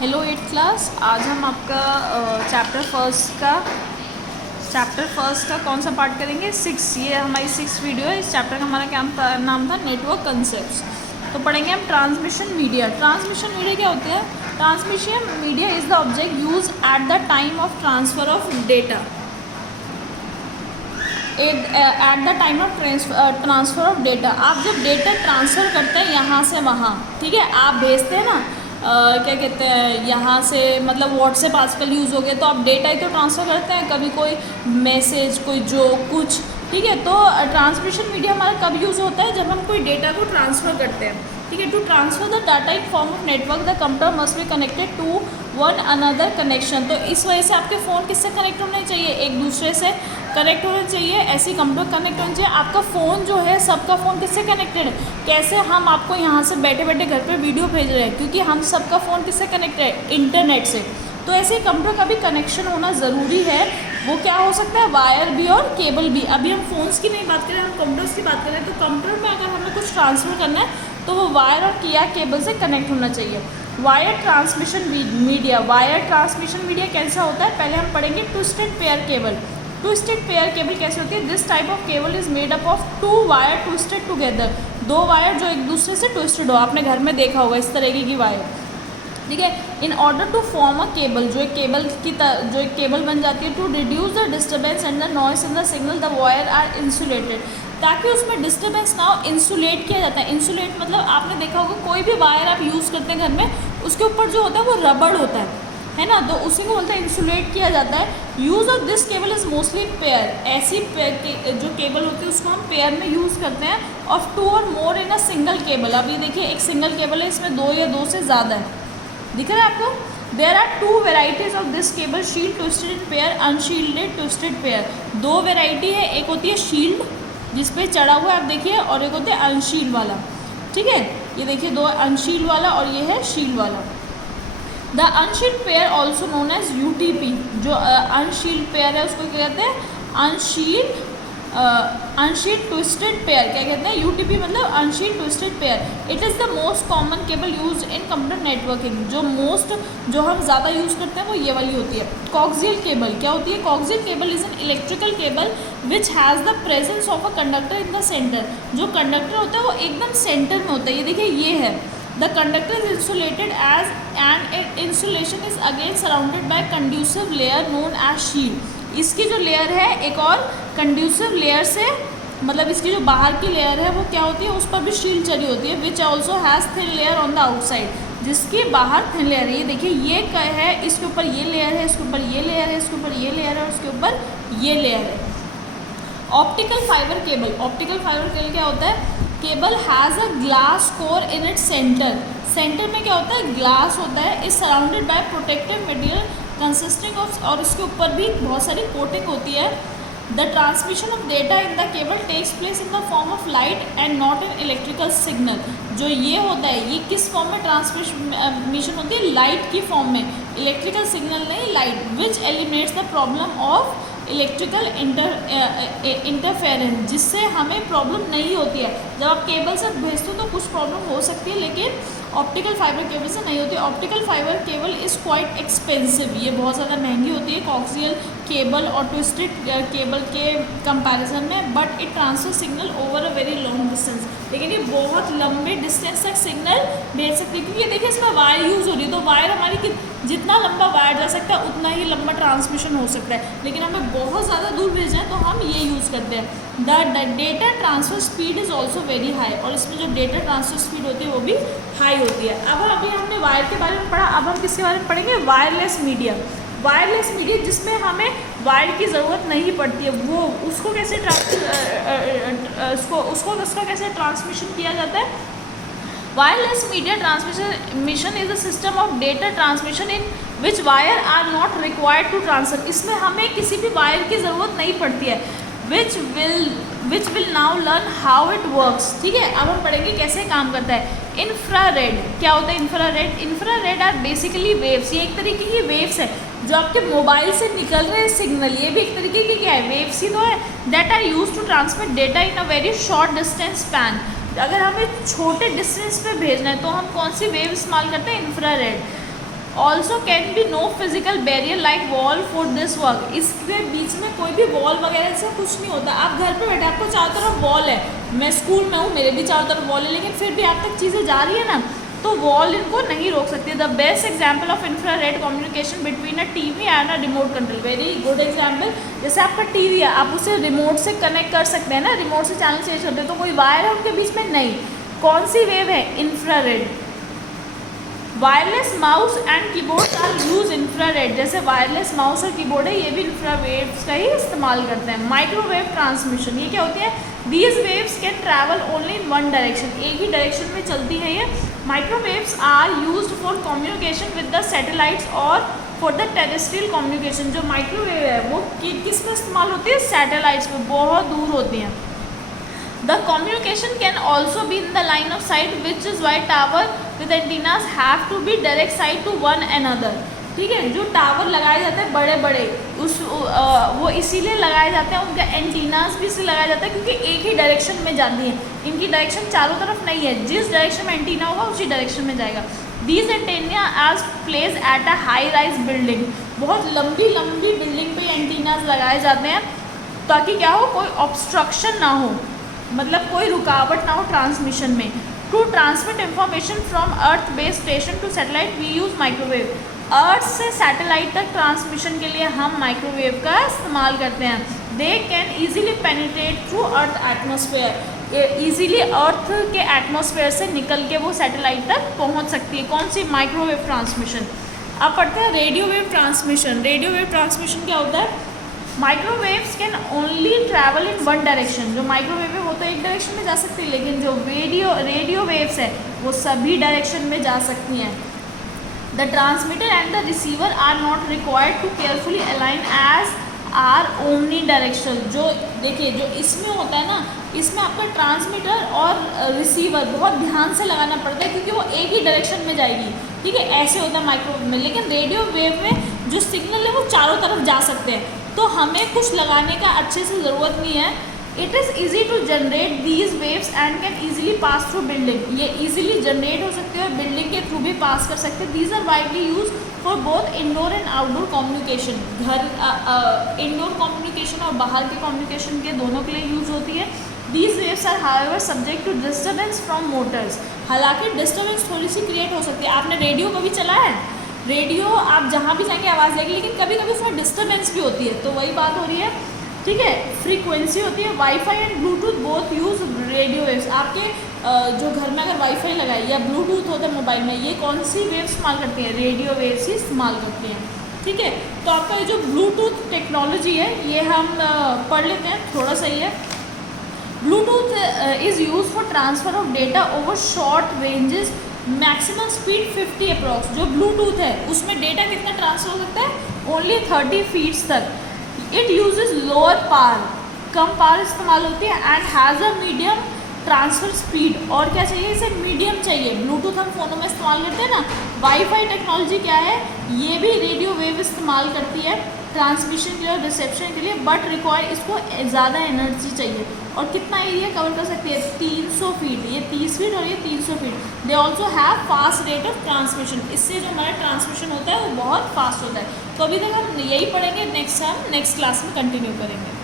Hello 8th class. आज हम आपका चैप्टर फर्स्ट का कौन सा पार्ट करेंगे? 6। ये हमारी 6th वीडियो है। इस चैप्टर का हमारा क्या नाम था? Network concepts. तो पढ़ेंगे हम ट्रांसमिशन मीडिया। ट्रांसमिशन मीडिया क्या होता है? Transmission media is the object use at the time of transfer of data. At the time of transfer of data. आप जब डेटा ट्रांसफ़र करते हैं यहाँ से वहाँ, ठीक है, आप भेजते हैं ना, क्या कहते हैं, यहाँ से मतलब व्हाट्सएप आजकल यूज़ हो गया, तो आप डेटा ही तो ट्रांसफ़र करते हैं, कभी कोई मैसेज, कोई जो कुछ, ठीक है। तो ट्रांसमिशन मीडिया हमारा कब यूज़ होता है? जब हम कोई डेटा को ट्रांसफ़र करते हैं, ठीक है। To transfer the data in form of network the computer must be connected to one another connection. तो इस वजह से आपके फ़ोन किससे कनेक्ट होने चाहिए? एक दूसरे से कनेक्ट होना चाहिए, ऐसी कंप्यूटर कनेक्ट होना चाहिए। आपका फ़ोन जो है, सबका फ़ोन किससे कनेक्टेड है? कैसे हम आपको यहाँ से बैठे बैठे घर पे वीडियो भेज रहे हैं, क्योंकि हम सबका फ़ोन किससे कनेक्टेड है? इंटरनेट से। तो ऐसे ही कंप्यूटर का भी कनेक्शन होना ज़रूरी है। वो क्या हो सकता है? वायर भी और केबल भी। अभी हम फ़ोन्स की नहीं बात करें, हम कंप्यूटर्स की बात करें। तो कंप्यूटर में अगर हमें कुछ ट्रांसफ़र करना है तो वो वायर और या केबल से कनेक्ट होना चाहिए। Wire transmission media. Wire transmission media कैसा होता है? पहले हम पढ़ेंगे twisted pair cable. Twisted pair cable कैसे होती है? This type of cable is made up of two wire twisted together. दो वायर जो एक दूसरे से ट्विस्टेड हो। आपने घर में देखा होगा इस तरीके की वायर, ठीक है। In order to form a cable, जो एक केबल बन जाती है, to reduce the disturbance and the noise in the signal the wire are insulated. ताकि उसमें डिस्टर्बेंस ना हो, इंसुलेट किया जाता है। इंसुलेट मतलब आपने देखा होगा कोई भी वायर आप यूज़ करते हैं घर में, उसके ऊपर जो होता है वो रबड़ होता है ना, तो उसी को बोलते हैं इंसुलेट किया जाता है। Use of this cable is mostly pair. ऐसी जो केबल होती है उसको हम पेयर में यूज़ करते हैं, ऑफ टू और मोर इन अ सिंगल केबल। अब ये देखिए, एक सिंगल केबल है, इसमें दो या दो से ज़्यादा है, दिख रहा है आपको? There are two varieties of this cable, shield twisted pair, unshielded twisted pair. दो वेराइटी है, एक होती है शील्ड जिस पे चढ़ा हुआ है, आप देखिए, और एक होता है अनशील्ड वाला, ठीक है। ये देखिए, दो अनशील्ड वाला और ये है शील्ड वाला। The unshield pair also known as UTP। जो अनशील्ड पेयर है उसको क्या कहते हैं? Unshield twisted pair. क्या कहते हैं? UTP मतलब unshield twisted pair. It is the most common cable use in computer networking. जो हम ज़्यादा यूज़ करते हैं वो ये वाली होती है। कॉक्सियल केबल क्या होती है? Coxal cable is an electrical cable which has the presence of a conductor in the centre. जो कंडक्टर होता है वो एकदम सेंटर में होता है। ये देखिए, ये है। The conductor is insulated as and insulation is again surrounded by conducive layer known as shield। इसकी जो लेयर है एक और कंड्यूसिव लेयर से, मतलब इसकी जो बाहर की लेयर है वो क्या होती है? उस पर भी शील्ड चढ़ी होती है। Which also has thin layer on the outside, जिसकी बाहर थिन लेयर है। ये देखिए, ये है, इसके ऊपर ये लेयर है, इसके ऊपर ये लेयर है, इसके ऊपर ये लेयर है और इसके ऊपर ये लेयर है। Optical fibre cable. Optical fibre cable क्या होता है? Cable has a glass core in its centre. Centre में क्या होता है? ग्लास होता है। Is surrounded by protective material consisting of, और उसके ऊपर भी बहुत सारी कोटिंग होती है। The transmission of data in the cable takes place in the form of light and not in electrical signal. जो ये होता है, ये किस फॉर्म में ट्रांसमिशन होती है? लाइट की फॉर्म में, इलेक्ट्रिकल सिग्नल नहीं, light. Which eliminates the problem of electrical interference, जिससे हमें प्रॉब्लम नहीं होती है। जब आप केबल से भेजते हो तो कुछ प्रॉब्लम हो सकती है, लेकिन ऑप्टिकल फाइबर केबल से नहीं होती। Optical fibre cable is quite expensive. ये बहुत ज़्यादा महंगी होती है कॉक्सियल केबल और ट्विस्टेड केबल के कंपैरिजन में, but it transfer signal over a very long distance. लेकिन ये बहुत लंबे डिस्टेंस तक सिग्नल भेज सकती है, क्योंकि ये देखिए, इसमें वायर यूज़ हो रही है। तो वायर हमारी जितना लंबा वायर जा सकता है उतना ही लंबा ट्रांसमिशन हो सकता है, लेकिन हमें बहुत ज़्यादा दूर भेजना है तो हम ये यूज़ करते हैं। The data transfer speed is also very high. और इसमें जो डेटा ट्रांसफ़र स्पीड होती है वो भी हाई होती है। अब अभी हमने वायर के बारे में पढ़ा, अब हम किसके बारे में पढ़ेंगे? Wireless media. वायरलेस मीडिया जिसमें हमें वायर की ज़रूरत नहीं पड़ती है, वो उसको कैसे उसका कैसे ट्रांसमिशन किया जाता है? Wireless media transmission is a system of data transmission in which wire are not required to transfer। इसमें हमें किसी भी वायर की ज़रूरत नहीं पड़ती है। which will now learn how it works। ठीक है, अब हम पढ़ेंगे कैसे काम करता है। इंफ्रारेड क्या होता है? Infrared are basically waves. ये एक तरीके की वेव्स है जो आपके मोबाइल से निकल रहे हैं सिग्नल। ये भी एक तरीके की क्या है? वेव्स ही तो है। That are use to transmit data in a very short distance span. अगर हमें छोटे डिस्टेंस पे भेजना है तो हम कौन सी वेव इस्तेमाल करते हैं? Infrared. Also can be no physical barrier like wall for this work. इसके बीच में कोई भी वॉल वगैरह से कुछ नहीं होता। आप घर पे बैठे, आपको चारों तरफ वॉल है, मैं स्कूल में हूँ, मेरे भी चारों तरफ वॉल है, लेकिन फिर भी आप तक चीज़ें जा रही है ना, तो वॉल इनको नहीं रोक सकती। The best example of infrared communication between a TV and a remote control, very good example. जैसे आपका टीवी है, आप उसे रिमोट से कनेक्ट कर सकते हैं ना, रिमोट से चैनल चेंज करते हैं, तो कोई वायर है उनके बीच में? नहीं। कौन सी वेव है? Infrared. Wireless mouse and keyboard are use infrared, जैसे वायरलेस माउस और कीबोर्ड है, ये भी इंफ्रावेव्स का ही इस्तेमाल करते हैं। माइक्रोवेव ट्रांसमिशन, ये क्या होती है? These waves can travel only in one direction, एक ही डायरेक्शन में चलती है ये। Microwaves are used for communication with the satellites और फॉर द टेरेस्ट्रियल कम्युनिकेशन। जो माइक्रोवेव है वो किस में इस्तेमाल होती है? सैटेलाइट्स में, बहुत दूर होती हैं। The communication can also be in the line of sight, which is why tower with antennas have to be direct sight to one another। ठीक है, जो टावर लगाए जाते हैं बड़े बड़े, वो इसीलिए लगाए जाते हैं, उनका एंटीनास भी इसलिए लगाया जाता है क्योंकि एक ही डायरेक्शन में जाती है, इनकी डायरेक्शन चारों तरफ नहीं है, जिस डायरेक्शन में एंटीना होगा उसी डायरेक्शन में जाएगा। These antenna as place at a high rise building, बहुत लंबी लंबी बिल्डिंग पे एंटीनास लगाए जाते हैं ताकि क्या हो, कोई ऑब्स्ट्रक्शन ना हो, मतलब कोई रुकावट ना हो ट्रांसमिशन में। To transmit information from earth based station to satellite we use microwave. Earth से सैटेलाइट तक ट्रांसमिशन के लिए हम माइक्रोवेव का इस्तेमाल करते हैं। They can easily penetrate through earth atmosphere, easily earth के एटमोसफेयर से निकल के वो सैटेलाइट तक पहुंच सकती है। कौन सी? Microwave transmission. अब पढ़ते हैं radio wave transmission. Radio wave transmission क्या होता है? Microwaves can only travel in one direction. जो माइक्रोवेव है वो तो एक डायरेक्शन में जा सकती है, लेकिन जो रेडियो वेव्स है वो सभी डायरेक्शन में जा सकती हैं। The transmitter and the receiver are not required to carefully align as are omni direction. जो देखिए, जो इसमें होता है ना, इसमें आपका ट्रांसमीटर और रिसीवर बहुत ध्यान से लगाना पड़ता है क्योंकि वो एक ही डायरेक्शन में जाएगी। ठीक है, ऐसे होता है माइक्रोवेव में। लेकिन रेडियो वेव में जो सिग्नल है वो चारों तरफ जा सकते हैं, तो हमें कुछ लगाने का अच्छे से ज़रूरत नहीं है। It is easy to generate these waves and can easily pass through building. ये ईजिली जनरेट हो सकते हैं और बिल्डिंग के थ्रू भी पास कर सकते हैं। These are widely use for both indoor and outdoor communication. घर इंडोर कम्युनिकेशन और बाहर के कम्युनिकेशन के दोनों के लिए यूज़ होती है। These waves are however subject to disturbance from motors. हालांकि डिस्टर्बेंस थोड़ी सी क्रिएट हो सकती है। आपने रेडियो कभी चलाया है? रेडियो आप जहाँ भी जाएंगे आवाज़ आएगी, लेकिन कभी कभी उसमें डिस्टर्बेंस भी होती है, तो वही बात हो रही है। ठीक है, फ्रीक्वेंसी होती है। Wifi and Bluetooth both use radio waves. आपके जो घर में अगर वाईफाई लगाई या ब्लूटूथ होता है मोबाइल में, ये कौन सी वेव इस्तेमाल करती हैं? रेडियो वेव्स ही इस्तेमाल करती हैं। ठीक है, तो आपका ये जो ब्लूटूथ टेक्नोलॉजी है ये हम पढ़ लेते हैं, थोड़ा सा ही है। Bluetooth is use for transfer of data over short ranges, maximum speed 50 approx. जो ब्लूटूथ है उसमें डेटा कितना ट्रांसफर हो सकता है? ओनली 30 फीट्स तक। It uses lower power, come power इस्तेमाल होती है, and has a medium transfer speed. और क्या चाहिए इसे? मीडियम चाहिए। ब्लूटूथ हम फ़ोनों में इस्तेमाल करते हैं ना। वाईफाई टेक्नोलॉजी क्या है? ये भी रेडियो वेव इस्तेमाल करती है ट्रांसमिशन के लिए और रिसेप्शन के लिए, बट रिक्वायर इसको ज़्यादा एनर्जी चाहिए। और कितना एरिया कवर कर सकती है? 300 फीट। ये 30 फीट और ये 300 feet. They also have fast rate of transmission. इससे जो हमारा ट्रांसमिशन होता है वो बहुत फास्ट होता है। तो अभी तक हम यही पढ़ेंगे, नेक्स्ट हम नेक्स्ट क्लास में कंटिन्यू करेंगे।